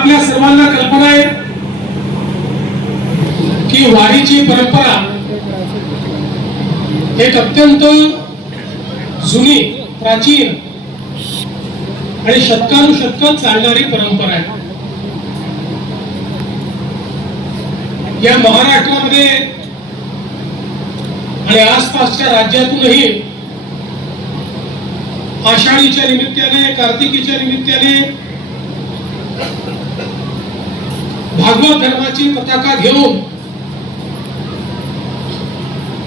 आपल्या सर्वांना कल्पना आहे की वारीची परंपरा एक अत्यंत जुनी, प्राचीन आणि शतकानुशतक चालणारी परंपरा आहे. या महाराष्ट्रामध्ये आणि आसपासच्या राज्यातूनही आषाढीच्या निमित्ताने, कार्तिकीच्या निमित्ताने भागवत धर्माची पताका घेऊन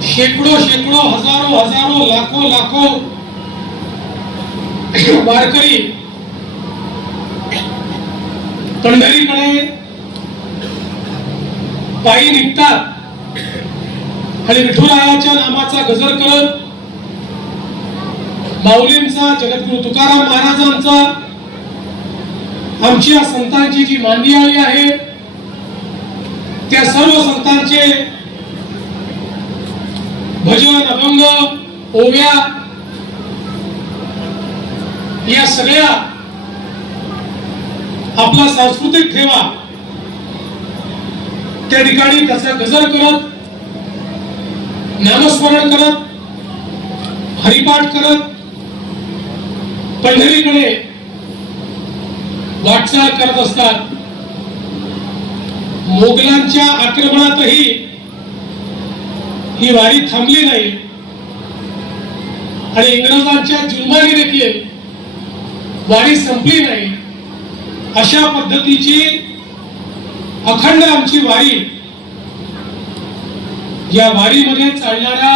शेकडो शेकडो, हजारो हजारो, लाखो लाखो वारकरी पंढरीकडे पायी निघतात आणि विठुरायाच्या नामाचा गजर करत माऊलींचा, जगद्गुरु तुकाराम महाराजांचा, आमच्या संतांची जी मांदियाळी आहे त्या सर्व संतांचे भजन, अभंग, ओव्या या सगळ्या आपला सांस्कृतिक ठेवा त्या ठिकाणी त्याचा गजर करत, नामस्मरण करत, हरिपाठ करत पंढरीकडे वाटचाल करत असतात. मोगलांच्या आक्रमणातही ही वारी थांबली नाही आणि इंग्रजांच्या जुलमाने देखील वारी संपली नाही. अशा पद्धतीची अखंड आमची वारी, या वारीमध्ये चालणारा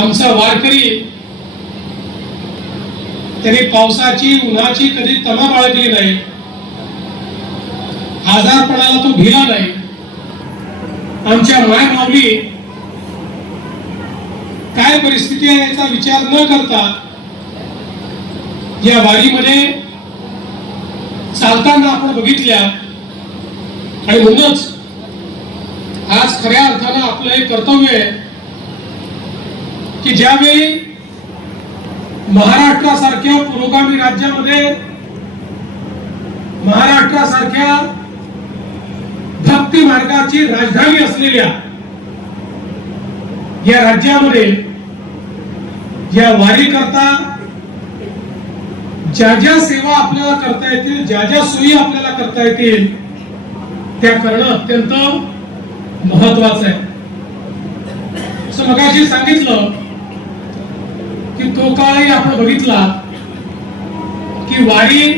आमचा वारकरी त्यांनी पावसाची, उन्हाची कधी तमा बाळगली नाही, आजारपणाला तो भिला नाही. आमच्या माय माऊली काय परिस्थिती आहे याचा विचार न करता या वारीमध्ये चालताना आपण बघितल्या. आणि म्हणूनच आज खऱ्या अर्थानं आपलं हे कर्तव्य आहे की ज्यावेळी महाराष्ट्रासारख्या पुरोगामी राज्यामध्ये, महाराष्ट्रासारख्या भक्ती मार्गाची राजधानी असलेल्या या राज्यामध्ये या वारी करता ज्या ज्या सेवा आपल्याला करता येतील, ज्या ज्या सोयी आपल्याला करता येतील त्या करणं अत्यंत महत्वाचं आहे. असं मगाशी सांगितलं की तो काळही आपण बघितला की वारी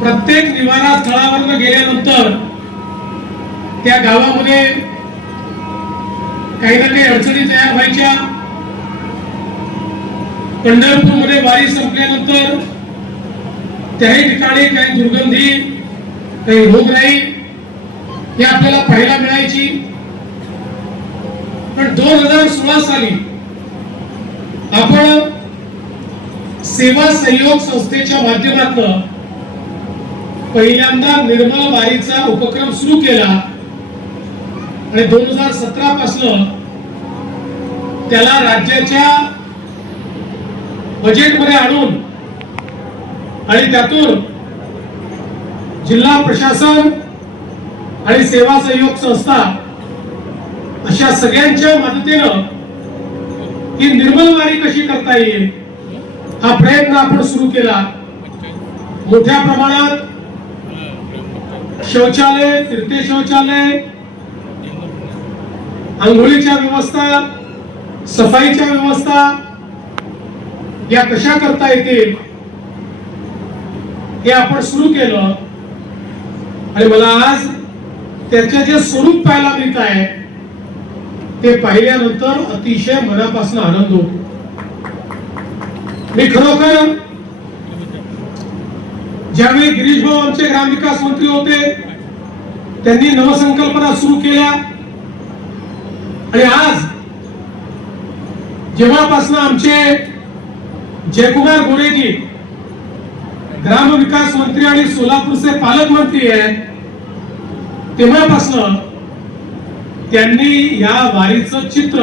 प्रत्येक निवारा स्थळावर गेल्यानंतर त्या गावामध्ये काही ना काही अडचणी तयार व्हायच्या. पंढरपूरमध्ये वारी संपल्यानंतर त्याही ठिकाणी काही दुर्गंधी, काही रोगराई हे आपल्याला पाहायला मिळायची. पण 2016 साली आपण सेवा सहयोग संस्थेच्या माध्यमातून पहिल्यांदा निर्मल वारीचा उपक्रम सुरू केला आणि 2017 पासून त्याला राज्याच्या बजेटमध्ये आणून आणि त्यातून जिल्हा प्रशासन आणि सेवा सहयोग संस्था अशा सगळ्यांच्या मदतीनं ही निर्मल वारी कशी करता येईल हा प्रयत्न आपण सुरू केला. मोठ्या प्रमाणात शौचालय, फिरते शौचालय, आंघोळीच्या व्यवस्था, सफाईच्या व्यवस्था या कशा करता येतील हे आपण सुरू केलं. आणि मला आज त्याचे जे स्वरूप पाहायला मिळत आहे ते पाहिल्यानंतर अतिशय मनापासून आनंद होतो. मी खरोखर ज्यावेळी गिरीश भाऊ आमचे ग्रामविकास मंत्री होते त्यांनी नवसंकल्पना सुरू केल्या आणि आज जेव्हापासून आमचे जयकुमार गोरेजी ग्रामविकास मंत्री आणि सोलापूरचे पालकमंत्री आहेत तेव्हापासून त्यांनी या वारीचं चित्र,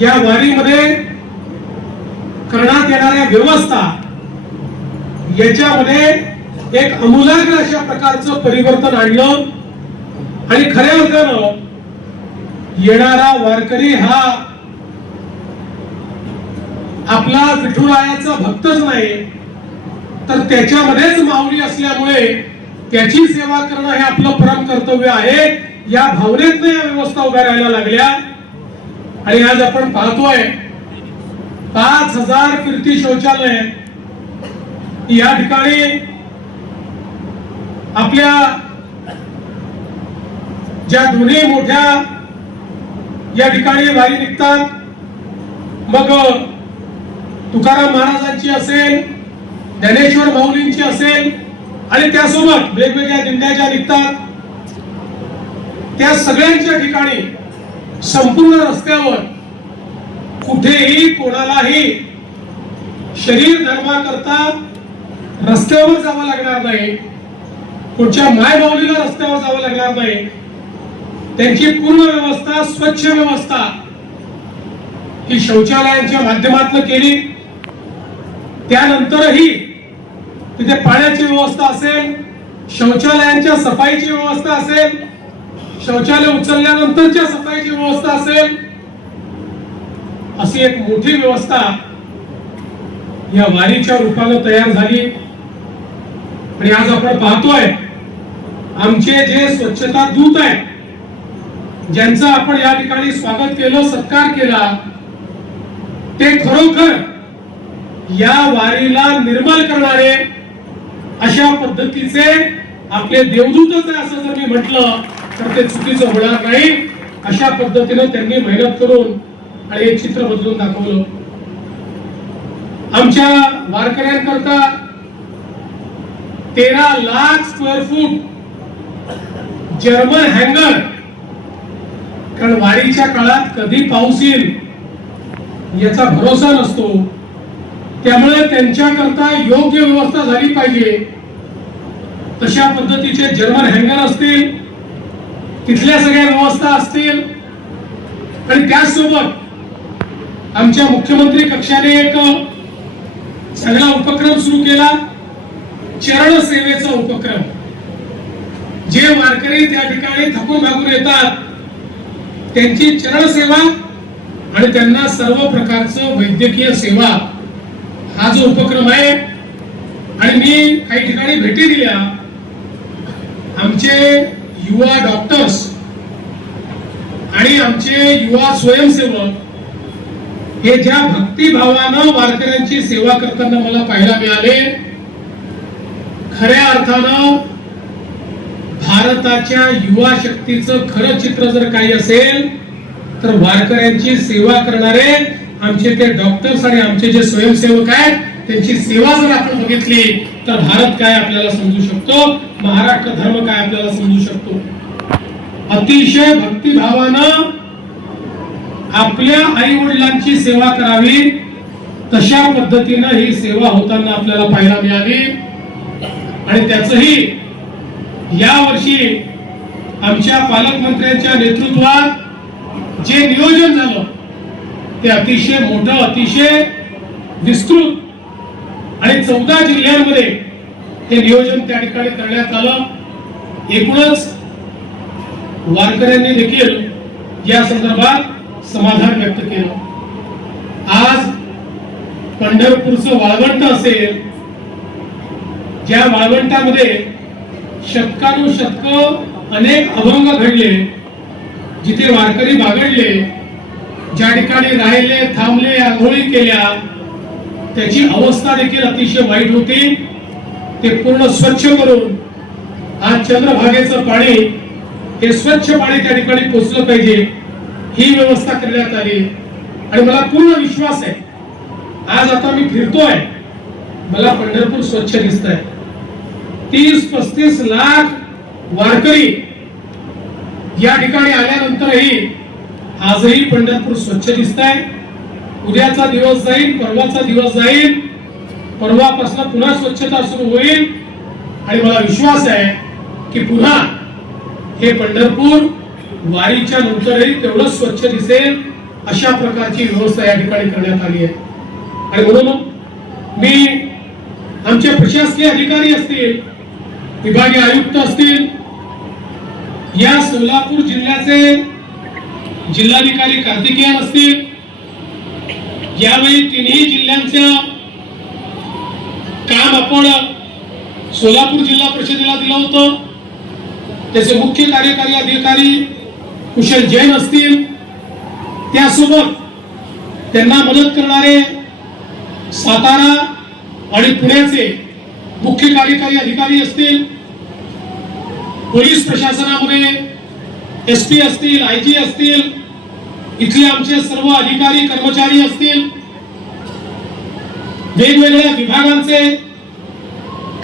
या वारीमध्ये करण्यात येणाऱ्या व्यवस्था याच्यामध्ये एक आमूलाग्र अशा प्रकारचं परिवर्तन आणलं आणि खऱ्या अर्थानं येणारा वारकरी हा आपला विठुरायाचा भक्तच नाही तर त्याच्यामध्येच माऊली असल्यामुळे त्याची सेवा करणं हे आपलं परम कर्तव्य आहे या भावनेतनं या व्यवस्था उभ्या राहायला लागल्या आणि आज आपण पाहतोय 5000 फिरती शौचालय या ठिकाणी आपल्या ज्या दोन्ही मोठ्या या ठिकाणी वारी निघतात मग तुकाराम महाराजांची असेल ज्ञानेश्वर माऊलींची असेल आणि त्यासोबत वेगवेगळ्या दिंड्या ज्या निघतात त्या सगळ्यांच्या ठिकाणी संपूर्ण रस्त्यावर कुठेही कोणालाही शरीर धर्माकरता रस्त्यावर जावं लागणार नाही कुठच्या माय माऊलीला रस्त्यावर जावं लागणार नाही त्यांची पूर्ण व्यवस्था स्वच्छ व्यवस्था ही शौचालयांच्या माध्यमातून केली त्यानंतरही तिथे पाण्याची व्यवस्था असेल शौचालयांच्या सफाईची व्यवस्था असेल शौचालय उचलल्यानंतरच्या सफाईची व्यवस्था असेल अशी एक मोठी व्यवस्था या वारीच्या रूपाने तयार झाली आणि आज आपण पाहतोय आमचे जे स्वच्छता दूत आहेत ज्यांचं आपण या ठिकाणी स्वागत केलं सत्कार केला ते खरोखर या वारीला निर्मल करणारे अशा पद्धतीचे आपले देवदूतच आहे असं जर मी म्हटलं तर ते चुकीचं होणार नाही अशा पद्धतीने त्यांनी मेहनत करून आणि हे चित्र बदलून दाखवलं आमच्या वारकऱ्यांकरता 13 लाख स्क्वेअर फूट जर्मन हँगर कारण वारीच्या काळात कधी पाऊस येईल याचा भरोसा नसतो त्यामुळे त्यांच्याकरता योग्य व्यवस्था झाली पाहिजे तशा पद्धतीचे जर्मन हँगर असतील तिथल्या सगळ्या व्यवस्था असतील आणि त्याचसोबत आमच्या मुख्यमंत्री कक्षाने एक चांगला उपक्रम सुरू केला चरण सेवेचा उपक्रम जे वारकरी त्या ठिकाणी थकून भागून येतात त्यांची चरण सेवा आणि त्यांना सर्व प्रकारचं वैद्यकीय सेवा हा जो उपक्रम आहे आणि मी काही ठिकाणी भेटी दिल्या आमचे युवा डॉक्टर्स आणि आमचे युवा स्वयंसेवक हे ज्या भक्तिभावानं वारकऱ्यांची सेवा करताना मला पाहायला मिळाले खऱ्या अर्थानं भारताच्या युवा शक्तीचं खरं चित्र जर काही असेल तर वारकऱ्यांची सेवा करणारे आमचे ते डॉक्टर्स आणि आमचे जे स्वयंसेवक आहेत त्यांची सेवा जर आपण बघितली तर भारत काय आपल्याला समजू शकतो महाराष्ट्र धर्म काय आपल्याला समजू शकतो अतिशय भक्तिभावानं आपल्या आई वडिलांची सेवा करावी तशा पद्धतीनं ही सेवा होताना आपल्याला पाहायला मिळाली आणि त्याचंही या वर्षी आमच्या पालकमंत्र्यांच्या नेतृत्वात जे नियोजन झालं ते अतिशय मोठं अतिशय विस्तृत आणि 14 जिल्ह्यांमध्ये हे नियोजन त्या ठिकाणी करण्यात आलं एकूणच वारकऱ्यांनी देखील या संदर्भात समाधान व्यक्त केलं आज पंढरपूरचं वाळवंट असेल ज्या वाळवंटामध्ये शतकानुशतक अनेक अभंग घडले जिथे वारकरी बागडले ज्या ठिकाणी राहिले थांबले आंघोळी केल्या त्याची अवस्था देखील अतिशय वाईट होती ते पूर्ण स्वच्छ करून आज चंद्रभागेचं पाणी हे स्वच्छ पाणी त्या ठिकाणी पोहोचलं पाहिजे ही व्यवस्था करण्यात आली आणि मला पूर्ण विश्वास आहे आज आता मी फिरतोय मला पंढरपूर स्वच्छ दिसतंय 30-35 लाख वारकरी या ठिकाणी आल्यानंतरही आजही पंढरपूर स्वच्छ दिसतंय उद्याचा दिवस जाईल परवाचा दिवस जाईल परवापासून पुन्हा स्वच्छता सुरू होईल आणि मला विश्वास आहे की पुन्हा हे पंढरपूर वारीच्या नंतरही तेवढं स्वच्छ दिसेल अशा प्रकारची व्यवस्था या ठिकाणी करण्यात आली आहे आणि म्हणून मी आमचे प्रशासकीय अधिकारी असतील, विभागीय आयुक्त असतील, या सोलापूर जिल्ह्याचे जिल्हाधिकारी कार्तिकेयन असतील, यावेळी तिन्ही जिल्ह्यांचं काम आपण सोलापूर जिल्हा परिषदेला दिलं होतं. त्याचे मुख्य कार्यकारी अधिकारी कुशल जैन असतील, त्यासोबत त्यांना मदत करणारे सातारा आणि पुण्याचे मुख्य कार्यकारी अधिकारी असतील, पोलीस प्रशासनामध्ये एसपी असतील, आयजी असतील, इथले आमचे सर्व अधिकारी कर्मचारी असतील, वेगवेगळ्या विभागांचे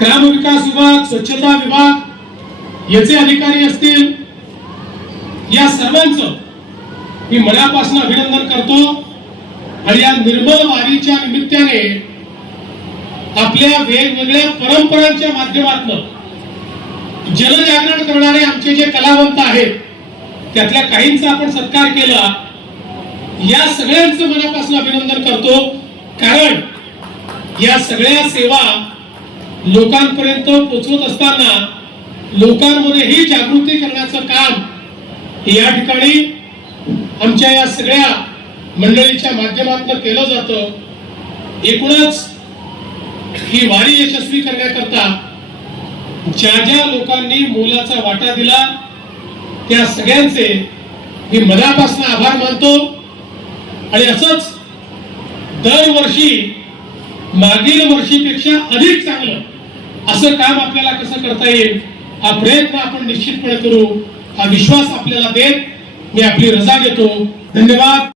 ग्रामविकास विभाग, स्वच्छता विभाग याचे अधिकारी असतील, या सर्वांचं मी मनापासून अभिनंदन करतो. आणि या निर्मल वारीच्या निमित्ताने आपल्या वेगवेगळ्या परंपरांच्या माध्यमातून जनजागरण करणारे आमचे जे कलावंत आहेत, त्यातल्या काहींचा आपण सत्कार केला. या सगळ्यांचं मनापासून अभिनंदन करतो, कारण या सगळ्या सेवा लोकांपर्यंत पोहोचवत असताना लोकांमध्ये ही जागृती करण्याचं काम या ठिकाणी आमच्या या सगळ्या मंडळीच्या माध्यमातून केलं जातं. एकूणच ही वारी यशस्वी करण्याकरता ज्या ज्या लोकांनी मोलाचा वाटा दिला, त्या सगळ्यांचे मी मनापासून आभार मानतो. आणि असंच दरवर्षी मागील वर्षीपेक्षा अधिक चांगलं असं काम आपल्याला कसं करता येईल, हा प्रयत्न आपण निश्चितपणे करू, हा विश्वास आपल्याला देत मी आपली रजा घेतो. धन्यवाद.